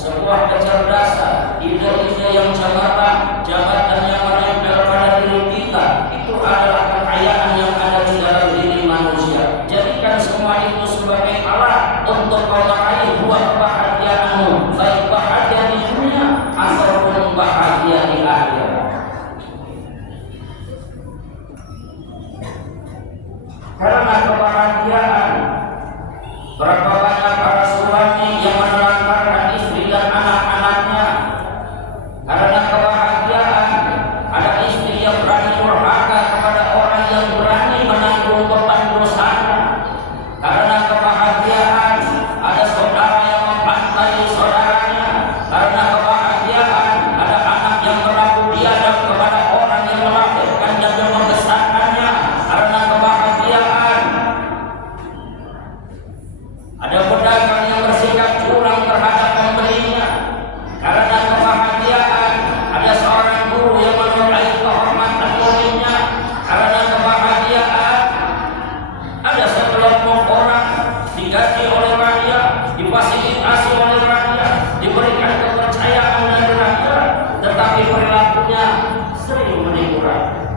Sebuah kecerdasan, ide-ide yang cemerlang, jabatan yang menempel pada diri akhirat. Karena kebahagiaan, berapa banyak para suami yang menelantarkan istri dan anak-anaknya. Karena kebahagiaan, ada istri yang berani durhaka kepada orang yang berani menanggung beban dosanya. Karena kebahagiaan, ada saudara yang membantai saudaranya. Karena kebahagiaan, ada anak yang berlaku biadab kepada orang yang melahirkan dan membesarkannya. Karena kebahagiaan, ada pedagang yang bersikap curang terhadap pembelinya. Karena kebahagiaan, ada seorang guru yang menodai kehormatan muridnya. Karena kebahagiaan, ada sekelompok orang digaji oleh rakyat, difasilitasi oleh rakyat, diberikan kepercayaan dari rakyat, tetapi perilakunya sering menipu rakyat.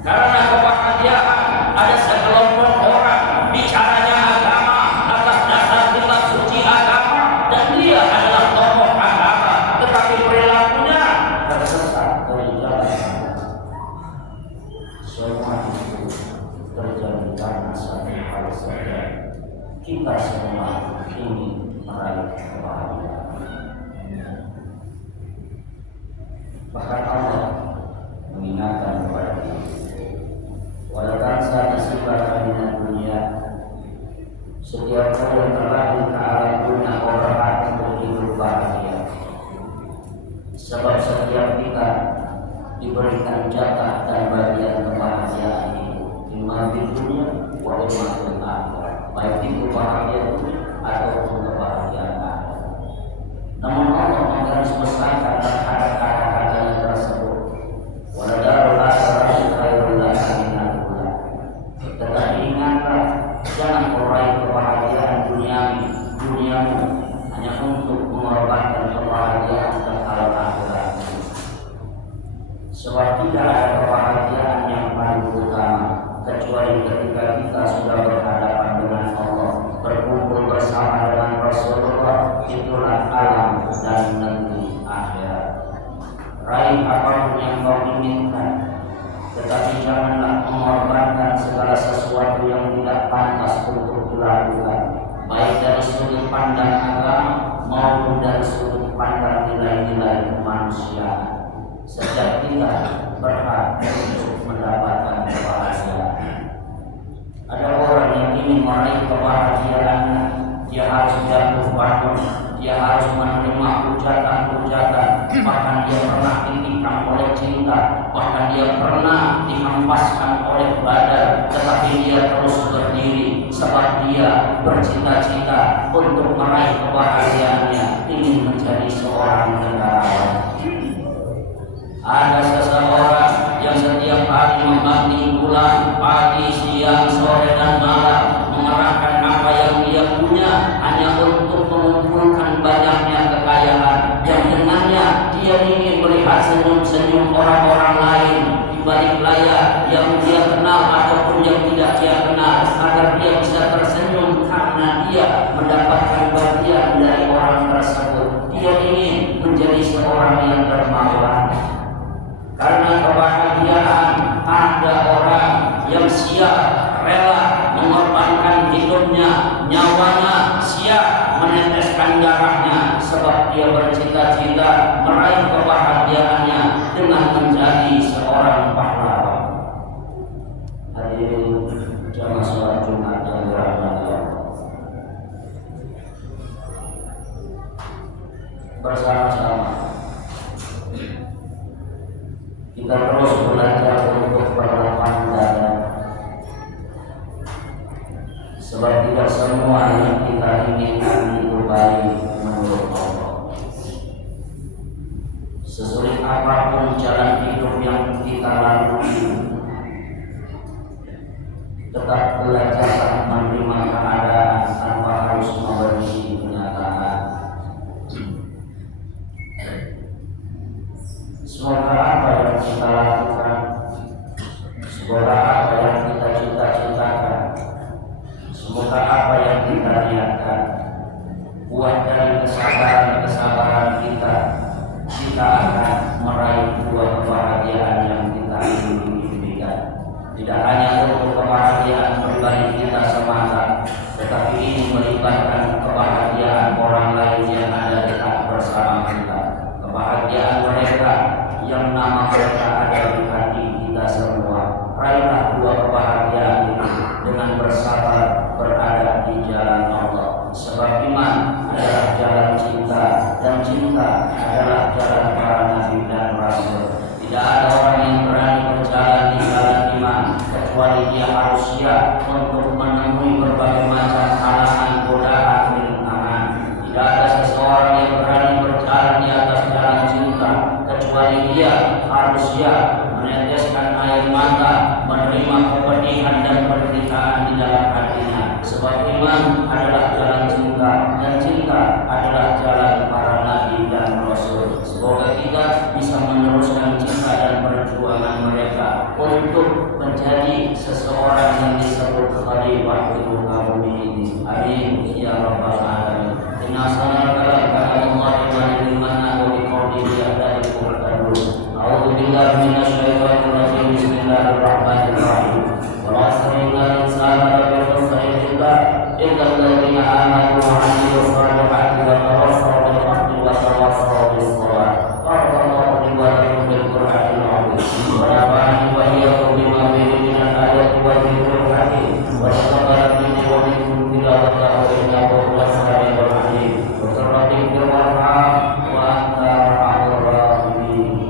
Karena kebahagiaan, ada sekelompok orang bicaranya agama atas dasar kitab suci agama dan dia adalah tokoh agama, tetapi perilakunya tersesat dari jalan. Semua itu terjadi karena satu hal saja. Kita semua ingin meraih kebahagiaan. Bahkan Allah mengingatkan kepada kita, walaupun saat disibukkan dengan dunia, setiap orang yang terlahir ke alam dunia berhak untuk hidup bahagia. Sebab setiap kita diberikan jatah dan bagian kebahagiaan itu, imma di dunia wa imma fil akhirat, baik itu bahagia dunia ataupun kebahagiaan akhirat. Namun Allah menggarisbesarkan terhadap kata-katanya tersebut, waladarul akhirati khairul laka minal ula. Tetapi ingatlah, jangan meraih kebahagiaan duniamu hanya untuk mengorbankan kebahagiaan kekal akhirat. Sebab tidak ada kebahagiaan yang paling utama kecuali ketika kita sudah berhadapan dengan Allah, berkumpul bersama dengan Rasulullah. Itulah alam dan negeri akhirat. Raih apapun yang kau inginkan, tetapi janganlah mengorbankan segala sesuatu yang tidak pantas untuk dilakukan, baik dari sudut pandang agama maupun dari sudut pandang nilai-nilai kemanusiaan. Sejak kita berhak untuk mendapatkan kebahagiaan. Ada orang yang ingin meraih kebahagiaannya, dia harus jatuh bangun, dia harus menerima hujatan-hujatan, bahkan dia pernah ditikam oleh cinta, bahkan dia pernah dihempaskan oleh badai, tetapi dia terus berdiri sebab dia bercita-cita untuk meraih kebahagiaannya, ingin menjadi seorang negarawan. Ada seseorang yang setiap hari membagi bulan, pagi, siang, sore dan malam, mengerahkan apa yang dia punya hanya untuk mengumpulkan banyaknya kekayaan yang dengannya dia ingin melihat senyum-senyum orang-orang lain di balik layar yang dia kenal ataupun yang tidak dia kenal, agar dia bisa tersenyum karena dia mendapatkan bagian dari orang tersebut. Dia ingin menjadi seorang yang dermawan. Karena kebahagiaan, ada orang yang siap rela mengorbankan hidupnya, nyawanya, siap meneteskan darahnya, sebab dia bercita-cita meraih kebahagiaannya dengan menjadi seorang pahlawan. Hadirin jamaah salat Jumat yang dirahmati Allah, bersama-sama kita terus belajar untuk berlapang dada, sebab tidak semua yang kita inginkan itu baik menurut Allah. Sesulit apapun jalan hidup yang kita lalui, tetap belajarlah menerima keadaan tanpa harus memberi kenyataan. Semoga apa yang kita lakukan, semoga apa yang kita cita-citakan, semoga apa yang kita niatkan, buah dari kesabaran kita akan meraih nama mereka ada di hati kita semua. Raihlah dua kebahagiaan ini dengan bersabar berada di jalan Allah. Sebab iman adalah jalan cinta dan cinta adalah jalan para nabi dan rasul. Tidak ada orang yang berani berjalan di jalan iman kecuali dia harus siap untuk menemui berbagai macam halangan, godaan, rintangan. Tidak ada seseorang yang berani berjalan di atas jalan cinta kecuali dia harus siap meneteskan air mata, menerima kepedihan dan penderitaan di dalam hatinya. Sebab iman adalah jalan cinta dan cinta adalah jalan para nabi dan rasul. Semoga kita bisa meneruskan cinta dan perjuangan mereka untuk menjadi seseorang yang disebut khalifah di muka bumi ini. Amin ya rabbal alamin. Inna sallallahu alaihi A'udzu billahi minasyaitonir rajim. Bismillahirrahmanirrahim. Wa asrina insana lafi khusrin illa alladziina aamanu wa 'amilus shalihati wa tawassaw bil haqqi wa tawassaw bis sabr. Barakallahu li wa lakum bil Qur'anil 'azim. Wa nafa'ani wa iyyakum bima fihi minal ayati wa dhikril hakim. Wa taqabbal minni wa minkum tilawatahu innahu huwas sami'ul 'alim. Wa qurratin fil warham wa anta arhamur rahimin.